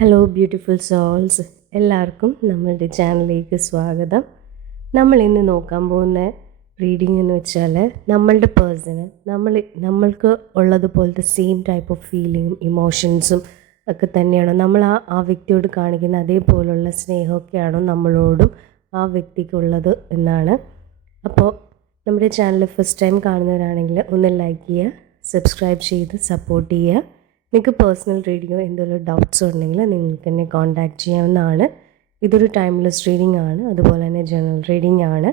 Hello beautiful souls, എല്ലാവർക്കും നമ്മളുടെ ചാനലിലേക്ക് സ്വാഗതം. നമ്മൾ ഇന്ന് നോക്കാൻ പോകുന്ന റീഡിംഗ് എന്ന് വെച്ചാൽ നമ്മളുടെ പേഴ്സണ് നമ്മൾക്ക് ഉള്ളതുപോലത്തെ സെയിം ടൈപ്പ് ഓഫ് ഫീലിങ്ങും ഇമോഷൻസും ഒക്കെ തന്നെയാണോ, നമ്മൾ ആ വ്യക്തിയോട് കാണിക്കുന്ന അതേപോലുള്ള സ്നേഹമൊക്കെയാണോ നമ്മളോടും ആ വ്യക്തിക്കുള്ളത് എന്നാണ്. അപ്പോൾ നമ്മുടെ ചാനൽ ഫസ്റ്റ് ടൈം കാണുന്നവരാണെങ്കിൽ ഒന്ന് ലൈക്ക് ചെയ്യുക, സബ്സ്ക്രൈബ് ചെയ്ത് സപ്പോർട്ട് ചെയ്യുക. നിങ്ങൾക്ക് പേഴ്സണൽ റീഡിങ്ങോ എന്തെങ്കിലും ഡൗട്ട്സ് ഉണ്ടെങ്കിൽ നിങ്ങൾക്ക് എന്നെ കോൺടാക്റ്റ് ചെയ്യാവുന്നതാണ്. ഇതൊരു ടൈംലെസ് റീഡിംഗ് ആണ്, അതുപോലെ തന്നെ ജനറൽ റീഡിംഗ് ആണ്.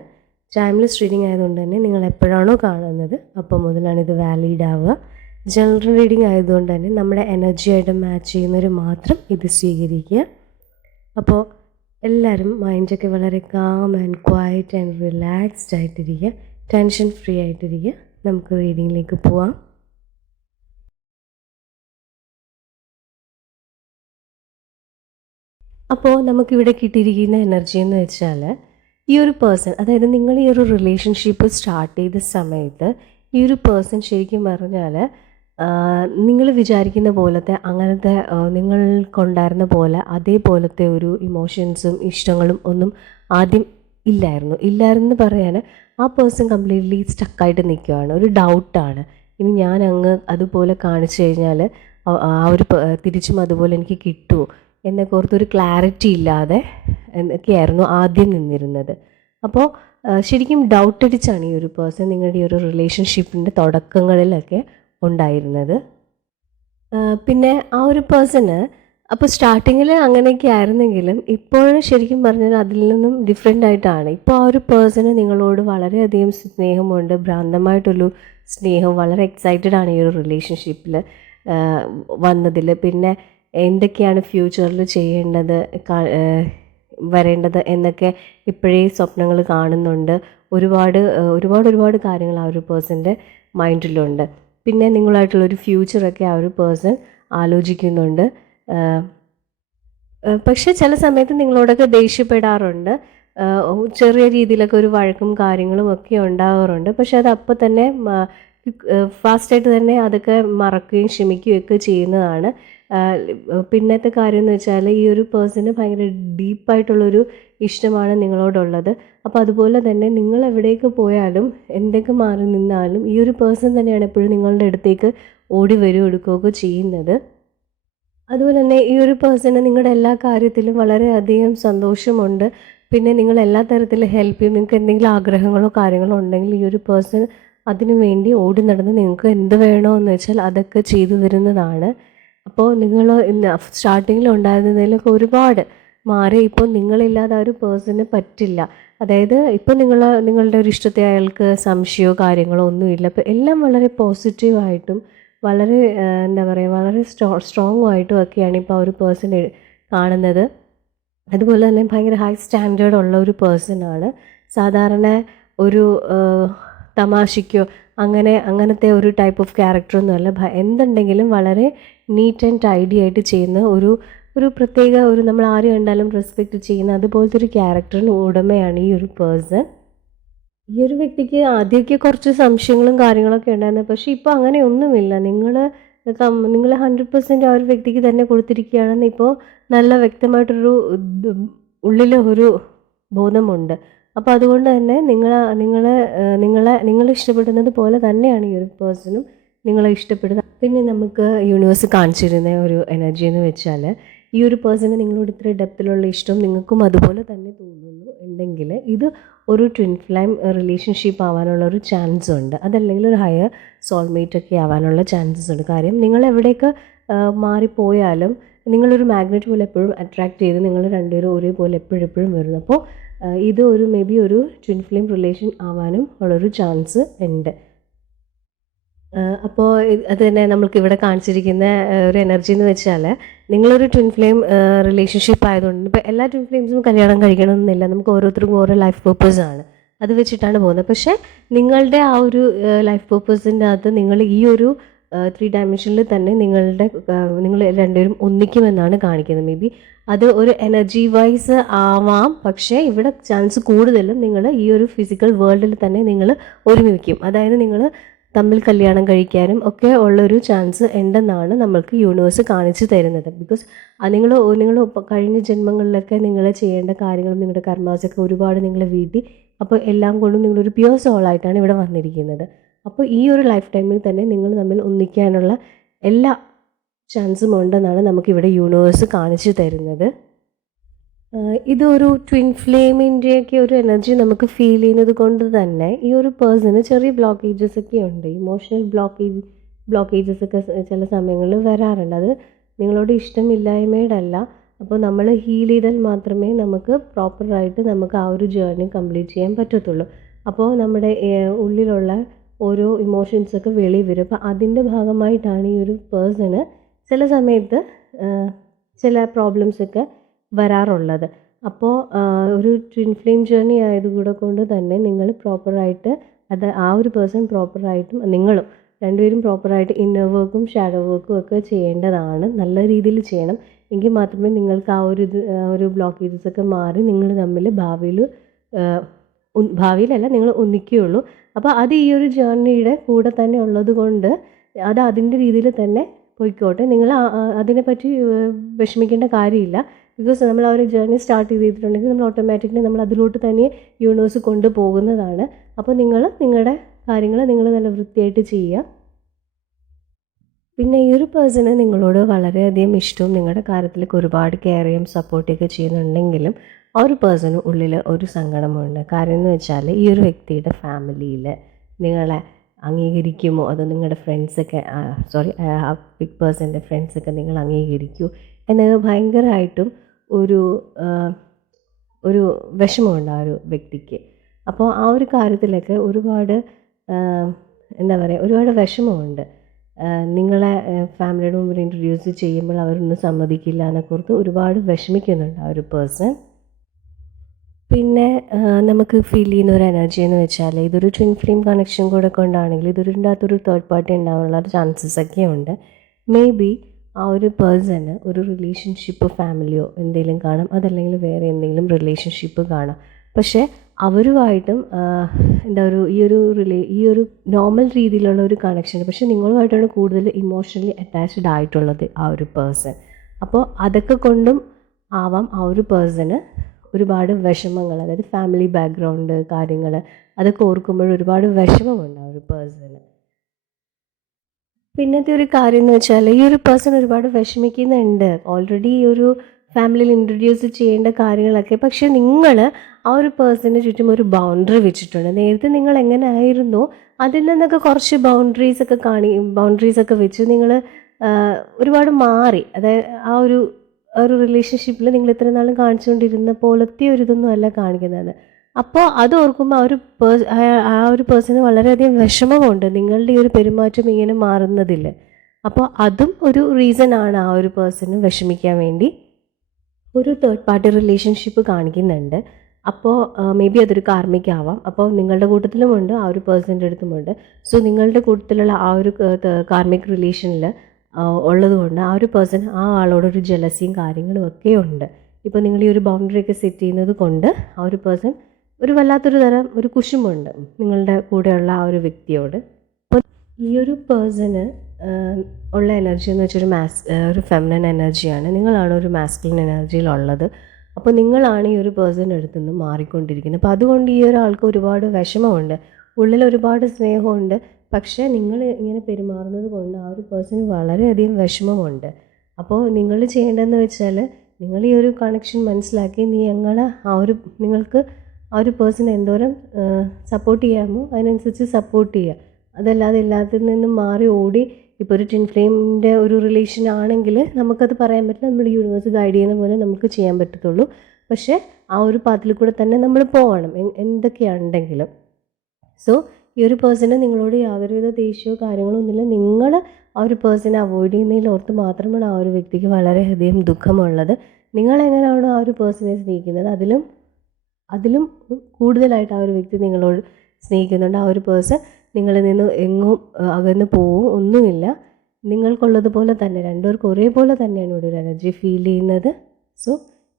ടൈംലെസ് റീഡിംഗ് ആയതുകൊണ്ട് തന്നെ നിങ്ങൾ എപ്പോഴാണോ കാണുന്നത് അപ്പോൾ മുതലാണ് ഇത് വാലിഡ് ആവുക. ജനറൽ റീഡിംഗ് ആയതുകൊണ്ട് തന്നെ നമ്മുടെ എനർജിയായിട്ട് മാച്ച് ചെയ്യുന്നവർ മാത്രം ഇത് സ്വീകരിക്കുക. അപ്പോൾ എല്ലാവരും മൈൻഡൊക്കെ വളരെ calm and quiet and relaxed ആയിട്ടിരിക്കുക, ടെൻഷൻ ഫ്രീ ആയിട്ടിരിക്കുക. നമുക്ക് റീഡിങ്ങിലേക്ക് പോവാം. അപ്പോൾ നമുക്കിവിടെ കിട്ടിയിരിക്കുന്ന എനർജി എന്ന് വെച്ചാൽ, ഈ ഒരു പേഴ്സൺ, അതായത് നിങ്ങൾ ഈ ഒരു റിലേഷൻഷിപ്പ് സ്റ്റാർട്ട് ചെയ്ത സമയത്ത് ഈ ഒരു പേഴ്സൺ ശരിക്കും പറഞ്ഞാൽ നിങ്ങൾ വിചാരിക്കുന്ന പോലത്തെ അങ്ങനത്തെ നിങ്ങൾക്കുണ്ടായിരുന്ന പോലെ അതേപോലത്തെ ഒരു ഇമോഷൻസും ഇഷ്ടങ്ങളും ഒന്നും ആദ്യം ഇല്ലായിരുന്നു പറയാൻ, ആ പേഴ്സൺ കംപ്ലീറ്റ്ലി സ്റ്റക്കായിട്ട് നിൽക്കുകയാണ്. ഒരു ഡൗട്ടാണ്, ഇനി ഞാൻ അങ്ങ് അതുപോലെ കാണിച്ചു കഴിഞ്ഞാൽ ആ ഒരു തിരിച്ചും അതുപോലെ എനിക്ക് കിട്ടുമോ എന്നൊക്കെ ഓർത്തൊരു ക്ലാരിറ്റി ഇല്ലാതെ എന്നൊക്കെയായിരുന്നു ആദ്യം നിന്നിരുന്നത്. അപ്പോൾ ശരിക്കും ഡൗട്ട് അടിച്ചാണ് ഈ ഒരു പേഴ്സൺ നിങ്ങളുടെ ഈ ഒരു റിലേഷൻഷിപ്പിൻ്റെ തുടക്കങ്ങളിലൊക്കെ ഉണ്ടായിരുന്നത്. പിന്നെ ആ ഒരു പേഴ്സണ് അപ്പോൾ സ്റ്റാർട്ടിങ്ങിൽ അങ്ങനെയൊക്കെ ആയിരുന്നെങ്കിലും ഇപ്പോഴും ശരിക്കും പറഞ്ഞാൽ അതിൽ നിന്നും ഡിഫറെൻ്റ് ആയിട്ടാണ്. ഇപ്പോൾ ആ ഒരു പേഴ്സണ് നിങ്ങളോട് വളരെയധികം സ്നേഹമുണ്ട്, ഭ്രാന്തമായിട്ടൊരു സ്നേഹം, വളരെ എക്സൈറ്റഡ് ആണ് ഈ ഒരു റിലേഷൻഷിപ്പിൽ വന്നതിൽ. പിന്നെ എന്തൊക്കെയാണ് ഫ്യൂച്ചറിൽ ചെയ്യേണ്ടത്, വരേണ്ടത് എന്നൊക്കെ ഇപ്പോഴേ സ്വപ്നങ്ങൾ കാണുന്നുണ്ട്. ഒരുപാട് കാര്യങ്ങൾ ആ ഒരു പേഴ്സൻ്റെ മൈൻഡിലുണ്ട്. പിന്നെ നിങ്ങളായിട്ടുള്ളൊരു ഫ്യൂച്ചറൊക്കെ ആ ഒരു പേഴ്സൺ ആലോചിക്കുന്നുണ്ട്. പക്ഷേ ചില സമയത്ത് നിങ്ങളോടൊക്കെ ദേഷ്യപ്പെടാറുണ്ട്, ചെറിയ രീതിയിലൊക്കെ ഒരു വഴക്കും കാര്യങ്ങളും ഒക്കെ ഉണ്ടാകാറുണ്ട്. പക്ഷെ അത് അപ്പോൾ തന്നെ ഫാസ്റ്റായിട്ട് തന്നെ അതൊക്കെ മറക്കുകയും ക്ഷമിക്കുകയും ഒക്കെ ചെയ്യുന്നതാണ്. പിന്നത്തെ കാര്യം എന്ന് വെച്ചാൽ, ഈ ഒരു പേഴ്സണ് ഭയങ്കര ഡീപ്പായിട്ടുള്ളൊരു ഇഷ്ടമാണ് നിങ്ങളോടുള്ളത്. അപ്പോൾ അതുപോലെ തന്നെ നിങ്ങൾ എവിടേക്ക് പോയാലും എന്തൊക്കെ മാറി നിന്നാലും ഈ ഒരു പേഴ്സൺ തന്നെയാണ് എപ്പോഴും നിങ്ങളുടെ അടുത്തേക്ക് ഓടി വരികയോ എടുക്കുകയൊക്കെ ചെയ്യുന്നത്. അതുപോലെ തന്നെ ഈ ഒരു പേഴ്സണ് നിങ്ങളുടെ എല്ലാ കാര്യത്തിലും വളരെയധികം സന്തോഷമുണ്ട്. പിന്നെ നിങ്ങൾ എല്ലാ തരത്തിലും ഹെൽപ്പ് ചെയ്യും. നിങ്ങൾക്ക് എന്തെങ്കിലും ആഗ്രഹങ്ങളോ കാര്യങ്ങളോ ഉണ്ടെങ്കിൽ ഈ ഒരു പേഴ്സൺ അതിനു വേണ്ടി ഓടി നടന്ന് നിങ്ങൾക്ക് എന്ത് വേണോ എന്ന് വെച്ചാൽ അതൊക്കെ ചെയ്തു തരുന്നതാണ്. അപ്പോൾ നിങ്ങൾ സ്റ്റാർട്ടിങ്ങിൽ ഉണ്ടായിരുന്നതിലൊക്കെ ഒരുപാട് മാറി. ഇപ്പോൾ നിങ്ങളില്ലാതെ ആ ഒരു പേഴ്സണ് പറ്റില്ല. അതായത് ഇപ്പോൾ നിങ്ങളുടെ ഒരു ഇഷ്ടത്തെ അയാൾക്ക് സംശയമോ കാര്യങ്ങളോ ഒന്നുമില്ല. അപ്പോൾ എല്ലാം വളരെ പോസിറ്റീവായിട്ടും വളരെ എന്താ പറയുക, വളരെ സ്ട്രോങ്ങും ആയിട്ടും ഒക്കെയാണ് ഇപ്പോൾ ആ ഒരു പേഴ്സൺ കാണുന്നത്. അതുപോലെ തന്നെ ഭയങ്കര ഹൈ സ്റ്റാൻഡേർഡ് ഉള്ള ഒരു പേഴ്സണാണ്. സാധാരണ ഒരു തമാശയ്ക്കോ അങ്ങനത്തെ ഒരു ടൈപ്പ് ഓഫ് ക്യാരക്ടറൊന്നുമല്ല. എന്തുണ്ടെങ്കിലും വളരെ നീറ്റ് ആൻഡ് ടൈഡി ആയിട്ട് ചെയ്യുന്ന ഒരു പ്രത്യേക നമ്മൾ ആര് കണ്ടാലും റെസ്പെക്റ്റ് ചെയ്യുന്ന അതുപോലത്തെ ഒരു ക്യാരക്ടറിന് ഉടമയാണ് ഈ ഒരു പേഴ്സൺ. ഈ ഒരു വ്യക്തിക്ക് ആദ്യമൊക്കെ കുറച്ച് സംശയങ്ങളും കാര്യങ്ങളൊക്കെ ഉണ്ടായിരുന്നു. പക്ഷേ ഇപ്പോൾ അങ്ങനെയൊന്നുമില്ല. നിങ്ങൾ 100% ആ ഒരു വ്യക്തിക്ക് തന്നെ കൊടുത്തിരിക്കുകയാണെന്ന് ഇപ്പോൾ നല്ല വ്യക്തമായിട്ടൊരു ഉള്ളിൽ ഒരു ബോധമുണ്ട്. അപ്പോൾ അതുകൊണ്ട് തന്നെ നിങ്ങൾ ഇഷ്ടപ്പെടുന്നത് പോലെ തന്നെയാണ് ഈ ഒരു പേഴ്സണും നിങ്ങളെ ഇഷ്ടപ്പെടുന്നത്. പിന്നെ നമുക്ക് യൂണിവേഴ്സ് കാണിച്ചിരുന്ന ഒരു എനർജി എന്ന് വെച്ചാൽ, ഈ ഒരു പേഴ്സണ് നിങ്ങളോട് ഇത്ര ഡെപ്തിലുള്ള ഇഷ്ടം നിങ്ങൾക്കും അതുപോലെ തന്നെ തോന്നുന്നു ഉണ്ടെങ്കിൽ ഇത് ഒരു ട്വിൻ ഫ്ലെയിം റിലേഷൻഷിപ്പ് ആവാനുള്ള ഒരു ചാൻസ് ഉണ്ട്. അതല്ലെങ്കിൽ ഒരു ഹയർ സോൾമേറ്റ് ഒക്കെ ആവാനുള്ള ചാൻസസ് ഉണ്ട്. കാര്യം നിങ്ങൾ എവിടെയൊക്കെ മാറിപ്പോയാലും നിങ്ങളൊരു മാഗ്നറ്റ് പോലെ എപ്പോഴും അട്രാക്റ്റ് ചെയ്ത് നിങ്ങൾ രണ്ടുപേരും ഒരേപോലെ എപ്പോഴും വരുന്നു. അപ്പോൾ ഇത് മേ ബി ഒരു ട്വിൻ ഫ്ലെയിം റിലേഷൻ ആവാനും ഉള്ളൊരു ചാൻസ് ഉണ്ട്. അപ്പോൾ അത് തന്നെ നമ്മൾക്ക് ഇവിടെ കാണിച്ചിരിക്കുന്ന ഒരു എനർജി എന്ന് വെച്ചാൽ, നിങ്ങളൊരു ട്വിൻ ഫ്ലെയിം റിലേഷൻഷിപ്പ് ആയതുകൊണ്ട് ഇപ്പോൾ എല്ലാ ട്വിൻ ഫ്ലെയിംസും കല്യാണം കഴിക്കണമെന്നില്ല. നമുക്ക് ഓരോരുത്തർക്കും ഓരോ ലൈഫ് പേർപ്പസാണ്, അത് വെച്ചിട്ടാണ് പോകുന്നത്. പക്ഷേ നിങ്ങളുടെ ആ ഒരു ലൈഫ് പേർപ്പസിൻ്റെ അകത്ത് നിങ്ങൾ ഈ ഒരു 3 ഡയമെൻഷനിൽ തന്നെ നിങ്ങൾ രണ്ടുപേരും ഒന്നിക്കുമെന്നാണ് കാണിക്കുന്നത്. മേ ബി അത് ഒരു എനർജി വൈസ് ആവാം. പക്ഷേ ഇവിടെ ചാൻസ് കൂടുതലും നിങ്ങൾ ഈ ഒരു ഫിസിക്കൽ വേൾഡിൽ തന്നെ നിങ്ങൾ ഒരുമിക്കും. അതായത് നിങ്ങൾ തമ്മിൽ കല്യാണം കഴിക്കാനും ഒക്കെ ഉള്ളൊരു ചാൻസ് ഉണ്ടെന്നാണ് നമ്മൾക്ക് യൂണിവേഴ്സ് കാണിച്ചു തരുന്നത്. ബിക്കോസ് നിങ്ങൾ കഴിഞ്ഞ ജന്മങ്ങളിലൊക്കെ നിങ്ങൾ ചെയ്യേണ്ട കാര്യങ്ങളും നിങ്ങളുടെ കർമാസൊക്കെ ഒരുപാട് നിങ്ങളെ വീട്ടി, അപ്പോൾ എല്ലാം കൊണ്ടും നിങ്ങളൊരു പ്യുവർ സോളായിട്ടാണ് ഇവിടെ വന്നിരിക്കുന്നത്. അപ്പോൾ ഈ ഒരു ലൈഫ് ടൈമിൽ തന്നെ നിങ്ങൾ തമ്മിൽ ഒന്നിക്കാനുള്ള എല്ലാ ചാൻസും ഉണ്ടെന്നാണ് നമുക്കിവിടെ യൂണിവേഴ്സ് കാണിച്ചു തരുന്നത്. ഇതൊരു ട്വിൻ ഫ്ലെയിമിൻ്റെയൊക്കെ ഒരു എനർജി നമുക്ക് ഫീൽ ചെയ്യുന്നത് കൊണ്ട് തന്നെ ഈ ഒരു പേഴ്സണ് ചെറിയ ബ്ലോക്കേജസ് ഒക്കെ ഉണ്ട്. ഇമോഷണൽ ബ്ലോക്കേജസ് ഒക്കെ ചില സമയങ്ങളിൽ വരാറുണ്ട്. അത് നിങ്ങളോട് ഇഷ്ടമില്ലായ്മയുടെ അല്ല. അപ്പോൾ നമ്മൾ ഹീൽ ചെയ്താൽ മാത്രമേ നമുക്ക് പ്രോപ്പറായിട്ട് നമുക്ക് ആ ഒരു ജേർണി കംപ്ലീറ്റ് ചെയ്യാൻ പറ്റത്തുള്ളൂ. അപ്പോൾ നമ്മുടെ ഉള്ളിലുള്ള ഓരോ ഇമോഷൻസൊക്കെ വെളിയിൽ വരും. അപ്പോൾ അതിൻ്റെ ഭാഗമായിട്ടാണ് ഈ ഒരു പേഴ്സണ് ചില സമയത്ത് ചില പ്രോബ്ലംസൊക്കെ വരാറുള്ളത്. അപ്പോൾ ഒരു ട്വിൻ ഫ്ലെയിം ജേർണി ആയതുകൂടെ കൊണ്ട് തന്നെ നിങ്ങൾ പ്രോപ്പറായിട്ട് ആ ഒരു പേഴ്സൺ പ്രോപ്പറായിട്ടും നിങ്ങളും രണ്ടുപേരും പ്രോപ്പറായിട്ട് ഇന്നർ വർക്കും ഷാഡോ വർക്കും ഒക്കെ ചെയ്യേണ്ടതാണ്. നല്ല രീതിയിൽ ചെയ്യണം. എങ്കിൽ മാത്രമേ നിങ്ങൾക്ക് ആ ഒരു ബ്ലോക്കേജസ് ഒക്കെ മാറി നിങ്ങൾ തമ്മിൽ ഭാവിയിലല്ല നിങ്ങൾ ഒന്നിക്കുകയുള്ളൂ. അപ്പോൾ അത് ഈ ഒരു ജേർണിയുടെ കൂടെ തന്നെ ഉള്ളത് കൊണ്ട് അത് അതിൻ്റെ രീതിയിൽ തന്നെ പോയിക്കോട്ടെ. നിങ്ങൾ അതിനെപ്പറ്റി വിഷമിക്കേണ്ട കാര്യമില്ല. ബിക്കോസ് നമ്മൾ ആ ഒരു ജേർണി സ്റ്റാർട്ട് ചെയ്തിട്ടുണ്ടെങ്കിൽ നമ്മൾ ഓട്ടോമാറ്റിക്കലി നമ്മൾ അതിലോട്ട് തന്നെ യൂണിവേഴ്സ് കൊണ്ടുപോകുന്നതാണ്. അപ്പോൾ നിങ്ങളുടെ കാര്യങ്ങൾ നിങ്ങൾ നല്ല വൃത്തിയായിട്ട് ചെയ്യുക. പിന്നെ ഈ ഒരു പേഴ്സണ് നിങ്ങളോട് വളരെയധികം ഇഷ്ടവും നിങ്ങളുടെ കാര്യത്തിലേക്ക് ഒരുപാട് കെയർ ചെയ്യും സപ്പോർട്ടൊക്കെ ചെയ്യുന്നുണ്ടെങ്കിലും ആ ഒരു പേഴ്സണ് ഉള്ളിൽ ഒരു സങ്കടമുണ്ട്. കാര്യം എന്ന് വെച്ചാൽ ഈ ഒരു വ്യക്തിയുടെ ഫാമിലിയിൽ നിങ്ങളെ അംഗീകരിക്കുമോ, അതോ നിങ്ങളുടെ ഫ്രണ്ട്സൊക്കെ ആ ബിഗ് പേഴ്സൻ്റെ ഫ്രണ്ട്സൊക്കെ നിങ്ങൾ അംഗീകരിക്കൂ എന്നത് ഭയങ്കരമായിട്ടും ഒരു വിഷമമുണ്ട് ആ ഒരു വ്യക്തിക്ക്. അപ്പോൾ ആ ഒരു കാര്യത്തിലൊക്കെ ഒരുപാട് ഒരുപാട് വിഷമമുണ്ട്. നിങ്ങളെ ഫാമിലിയുടെ മുമ്പിൽ ഇൻട്രൊഡ്യൂസ് ചെയ്യുമ്പോൾ അവരൊന്നും സമ്മതിക്കില്ല എന്നെക്കുറിച്ച് ഒരുപാട് വിഷമിക്കുന്നുണ്ട് ആ ഒരു പേഴ്സൺ. പിന്നെ നമുക്ക് ഫീൽ ചെയ്യുന്ന ഒരു എനർജി എന്ന് വെച്ചാൽ ഇതൊരു ട്വിൻ ഫ്ലെയിം കണക്ഷൻ കൂടെ കൊണ്ടാണെങ്കിൽ ഇതിൻ്റെ അകത്തൊരു തേർഡ് പാർട്ടി ഉണ്ടാവാനുള്ള ചാൻസസ് ഒക്കെ ഉണ്ട്. മേ ബി ആ ഒരു പേഴ്സണ് ഒരു റിലേഷൻഷിപ്പ് ഫാമിലിയോ എന്തെങ്കിലും കാണാം, അതല്ലെങ്കിൽ വേറെ എന്തെങ്കിലും റിലേഷൻഷിപ്പ് കാണാം. പക്ഷേ അവരുമായിട്ടും ഈ ഒരു നോർമൽ രീതിയിലുള്ള ഒരു കണക്ഷൻ, പക്ഷേ നിങ്ങളുമായിട്ടാണ് കൂടുതൽ ഇമോഷണലി അറ്റാച്ച്ഡ് ആയിട്ടുള്ളത് ആ ഒരു പേഴ്സൺ. അപ്പോൾ അതൊക്കെ കൊണ്ടും ആവാം ആ ഒരു പേഴ്സണ് ഒരുപാട് വിഷമങ്ങൾ, അതായത് ഫാമിലി ബാക്ക്ഗ്രൗണ്ട് കാര്യങ്ങൾ അതൊക്കെ ഓർക്കുമ്പോൾ ഒരുപാട് വിഷമമുണ്ട് ആ ഒരു പേഴ്സണ്. പിന്നത്തെ ഒരു കാര്യം എന്ന് വെച്ചാൽ ഈ ഒരു പേഴ്സൺ ഒരുപാട് വിഷമിക്കുന്നുണ്ട്. ഓൾറെഡി ഈ ഒരു ഫാമിലിയിൽ ഇൻട്രൊഡ്യൂസ് ചെയ്യേണ്ട കാര്യങ്ങളൊക്കെ, പക്ഷേ നിങ്ങൾ ആ ഒരു പേഴ്സണിന് ചുറ്റും ഒരു ബൗണ്ടറി വെച്ചിട്ടുണ്ട്. നേരത്തെ നിങ്ങൾ എങ്ങനെ ആയിരുന്നോ അതിൽ നിന്നൊക്കെ കുറച്ച് ബൗണ്ടറീസൊക്കെ വെച്ച് നിങ്ങൾ ഒരുപാട് മാറി. അതായത് ആ ഒരു റിലേഷൻഷിപ്പിൽ നിങ്ങൾ ഇത്ര നാളും കാണിച്ചുകൊണ്ടിരുന്ന പോലത്തെ ഒരു ഇതൊന്നും അല്ല കാണിക്കുന്നത്. അപ്പോൾ അത് ഓർക്കുമ്പോൾ ആ ഒരു പേഴ്സണ് വളരെയധികം വിഷമമുണ്ട് നിങ്ങളുടെ ഈ ഒരു പെരുമാറ്റം ഇങ്ങനെ മാറുന്നതിൽ. അപ്പോൾ അതും ഒരു റീസൺ ആണ് ആ ഒരു പേഴ്സണ് വിഷമിക്കാൻ വേണ്ടി. ഒരു തേർഡ് പാർട്ടി റിലേഷൻഷിപ്പ് കാണിക്കുന്നുണ്ട്. അപ്പോൾ മേ ബി അതൊരു കാർമിക് ആവാം. അപ്പോൾ നിങ്ങളുടെ കൂട്ടത്തിലുമുണ്ട്, ആ ഒരു പേഴ്സൻ്റെ അടുത്തുമുണ്ട്. സോ നിങ്ങളുടെ കൂട്ടത്തിലുള്ള ആ ഒരു കാർമിക് റിലേഷനിൽ ഉള്ളതുകൊണ്ട് ആ ഒരു പേഴ്സൺ ആ ആളോടൊരു ജലസിയും കാര്യങ്ങളും ഒക്കെ ഉണ്ട്. ഇപ്പോൾ നിങ്ങൾ ഈ ഒരു ബൗണ്ടറി ഒക്കെ സെറ്റ് ചെയ്യുന്നത് കൊണ്ട് ആ ഒരു പേഴ്സൺ ഒരു വല്ലാത്തൊരു തരം ഒരു കുശുമുണ്ട് നിങ്ങളുടെ കൂടെയുള്ള ആ ഒരു വ്യക്തിയോട്. അപ്പോൾ ഈ ഒരു പേഴ്സണ് ഉള്ള എനർജി എന്ന് വെച്ചാൽ ഒരു ഫെമിനൻ എനർജിയാണ്. നിങ്ങളാണ് ഒരു മാസ്കുലിൻ എനർജിയിലുള്ളത്. അപ്പോൾ നിങ്ങളാണ് ഈ ഒരു പേഴ്സൻ്റെ അടുത്ത് നിന്ന് മാറിക്കൊണ്ടിരിക്കുന്നത്. അപ്പോൾ അതുകൊണ്ട് ഈ ഒരാൾക്ക് ഒരുപാട് വിഷമമുണ്ട്, ഉള്ളിൽ ഒരുപാട് സ്നേഹമുണ്ട്. പക്ഷേ നിങ്ങൾ ഇങ്ങനെ പെരുമാറുന്നത് കൊണ്ട് ആ ഒരു പേഴ്സണ് വളരെയധികം വിഷമമുണ്ട്. അപ്പോൾ നിങ്ങൾ ചെയ്യേണ്ടതെന്ന് വെച്ചാൽ നിങ്ങൾ ഈ ഒരു കണക്ഷൻ മനസ്സിലാക്കി നിങ്ങൾക്ക് ആ ഒരു പേഴ്സൺ എന്തോരം സപ്പോർട്ട് ചെയ്യാമോ അതിനനുസരിച്ച് സപ്പോർട്ട് ചെയ്യുക. അതല്ലാതെ എല്ലാത്തിൽ നിന്നും മാറി ഓടി ഇപ്പോൾ ഒരു ട്വിൻ ഫ്ലെയിമിൻ്റെ ഒരു റിലേഷൻ ആണെങ്കിൽ നമുക്കത് പറയാൻ പറ്റില്ല. നമ്മൾ യൂണിവേഴ്സ് ഗൈഡ് ചെയ്യുന്ന പോലെ നമുക്ക് ചെയ്യാൻ പറ്റത്തുള്ളൂ. പക്ഷേ ആ ഒരു പാത്തിൽ കൂടെ തന്നെ നമ്മൾ പോകണം എന്തൊക്കെയുണ്ടെങ്കിലും. സോ ഈ ഒരു പേഴ്സണ് നിങ്ങളോട് യാതൊരുവിധ ദേഷ്യമോ കാര്യങ്ങളോ ഒന്നുമില്ല. നിങ്ങൾ ആ ഒരു പേഴ്സണെ അവോയ്ഡ് ചെയ്യുന്നതിൽ ഓർത്ത് മാത്രമാണ് ആ ഒരു വ്യക്തിക്ക് വളരെയധികം ദുഃഖമുള്ളത്. നിങ്ങളെങ്ങനെയാണോ ആ ഒരു പേഴ്സണെ സ്നേഹിക്കുന്നത് അതിലും കൂടുതലായിട്ട് ആ ഒരു വ്യക്തി നിങ്ങളോട് സ്നേഹിക്കുന്നുണ്ട്. ആ ഒരു പേഴ്സൺ നിങ്ങളിൽ നിന്ന് എങ്ങും അകന്ന് പോവും ഒന്നുമില്ല. നിങ്ങൾക്കുള്ളതുപോലെ തന്നെ രണ്ടുപേർക്കും ഒരേപോലെ തന്നെയാണ് ഇവിടെ ഒരു എനർജി ഫീൽ ചെയ്യുന്നത്. സോ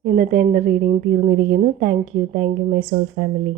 ഇന്നത്തെ എൻ്റെ റീഡിങ് തീർന്നിരിക്കുന്നു. Thank you my soul family.